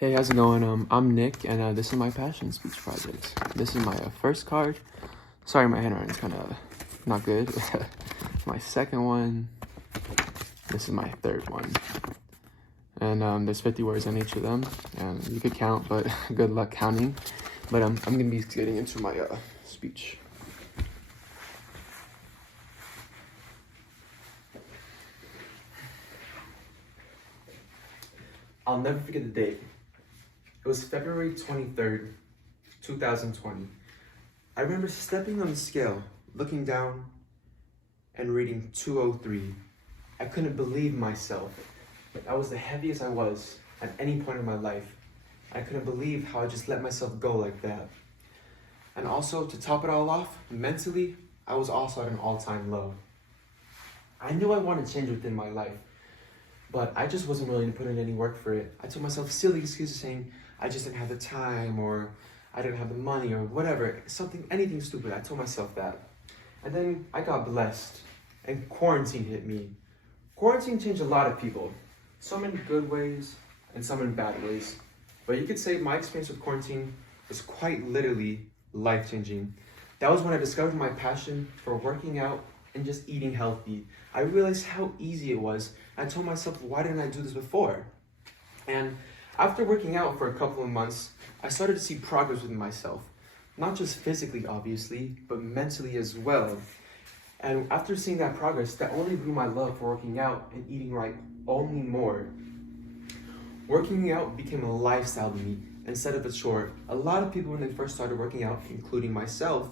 Hey, how's it going? I'm Nick, and this is my passion speech project. This is my first card. Sorry, my handwriting's kind of not good. My second one. This is my third one. And there's 50 words on each of them, and you could count, but good luck counting. But I'm gonna be getting into my speech. I'll never forget the date. It was February 23rd, 2020. I remember stepping on the scale, looking down, and reading 203. I couldn't believe myself. That was the heaviest I was at any point in my life. I couldn't believe how I just let myself go like that. And also, to top it all off, mentally, I was also at an all-time low. I knew I wanted change within my life, but I just wasn't willing to put in any work for it. I told myself silly excuses saying I just didn't have the time, or I didn't have the money, or whatever, anything stupid. I told myself that. And then I got blessed, and quarantine hit me. Quarantine changed a lot of people, some in good ways and some in bad ways. But you could say my experience with quarantine was quite literally life-changing. That was when I discovered my passion for working out and just eating healthy. I realized how easy it was. I told myself, why didn't I do this before? And after working out for a couple of months, I started to see progress within myself. Not just physically, obviously, but mentally as well. And after seeing that progress, that only grew my love for working out and eating right only more. Working out became a lifestyle to me instead of a chore. A lot of people, when they first started working out, including myself,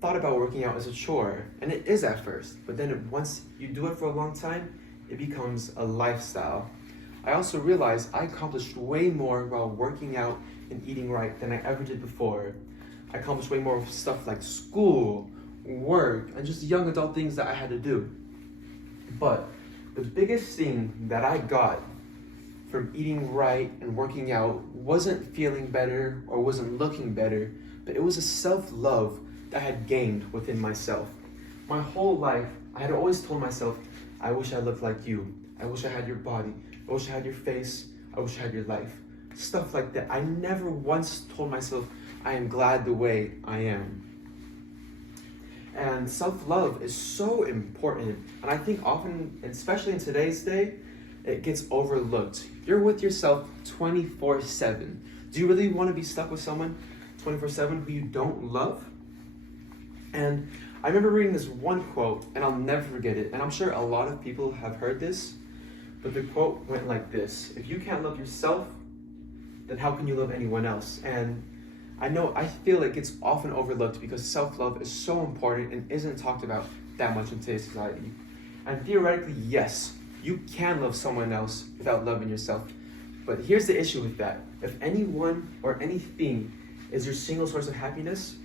thought about working out as a chore, and it is at first, but then once you do it for a long time, it becomes a lifestyle. I also realized I accomplished way more while working out and eating right than I ever did before. I accomplished way more with stuff like school, work, and just young adult things that I had to do. But the biggest thing that I got from eating right and working out wasn't feeling better or wasn't looking better, but it was a self-love that I had gained within myself. My whole life, I had always told myself, I wish I looked like you. I wish I had your body. I wish I had your face. I wish I had your life. Stuff like that. I never once told myself, I am glad the way I am. And self-love is so important. And I think often, especially in today's day, it gets overlooked. You're with yourself 24/7. Do you really want to be stuck with someone 24/7 who you don't love? And I remember reading this one quote, and I'll never forget it. And I'm sure a lot of people have heard this, but the quote went like this: if you can't love yourself, then how can you love anyone else? And I feel it gets often overlooked because self-love is so important and isn't talked about that much in today's society. And theoretically, yes, you can love someone else without loving yourself. But here's the issue with that. If anyone or anything is your single source of happiness,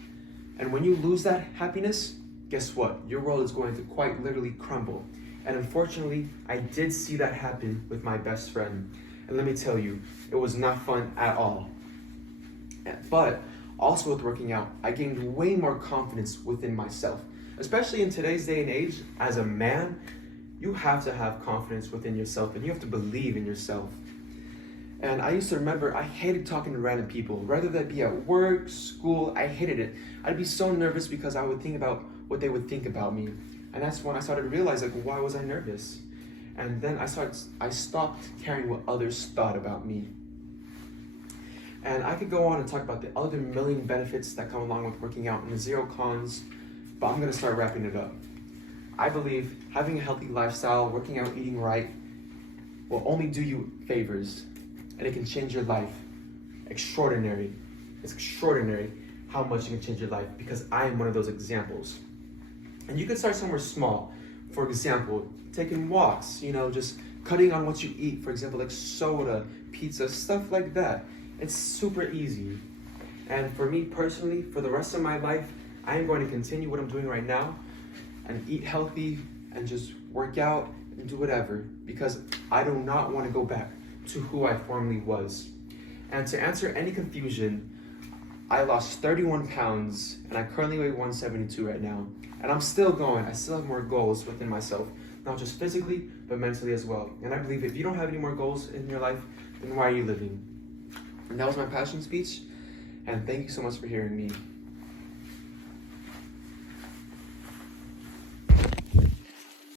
and when you lose that happiness, guess what? Your world is going to quite literally crumble. And unfortunately, I did see that happen with my best friend. And let me tell you, it was not fun at all. But also with working out, I gained way more confidence within myself. Especially in today's day and age, as a man, you have to have confidence within yourself and you have to believe in yourself. And I used to remember I hated talking to random people, whether that be at work, school, I hated it. I'd be so nervous because I would think about what they would think about me. And that's when I started to realize, like, why was I nervous? And then I stopped caring what others thought about me. And I could go on and talk about the other million benefits that come along with working out and the zero cons, but I'm gonna start wrapping it up. I believe having a healthy lifestyle, working out, eating right, will only do you favors, and it can change your life. Extraordinary. It's extraordinary how much it can change your life, because I am one of those examples. And you can start somewhere small. For example, taking walks, just cutting on what you eat, for example, like soda, pizza, stuff like that. It's super easy. And for me personally, for the rest of my life, I am going to continue what I'm doing right now and eat healthy and just work out and do whatever, because I do not want to go back to who I formerly was. And to answer any confusion, I lost 31 pounds and I currently weigh 172 right now. And I'm still going. I still have more goals within myself, not just physically, but mentally as well. And I believe if you don't have any more goals in your life, then why are you living? And that was my passion speech. And thank you so much for hearing me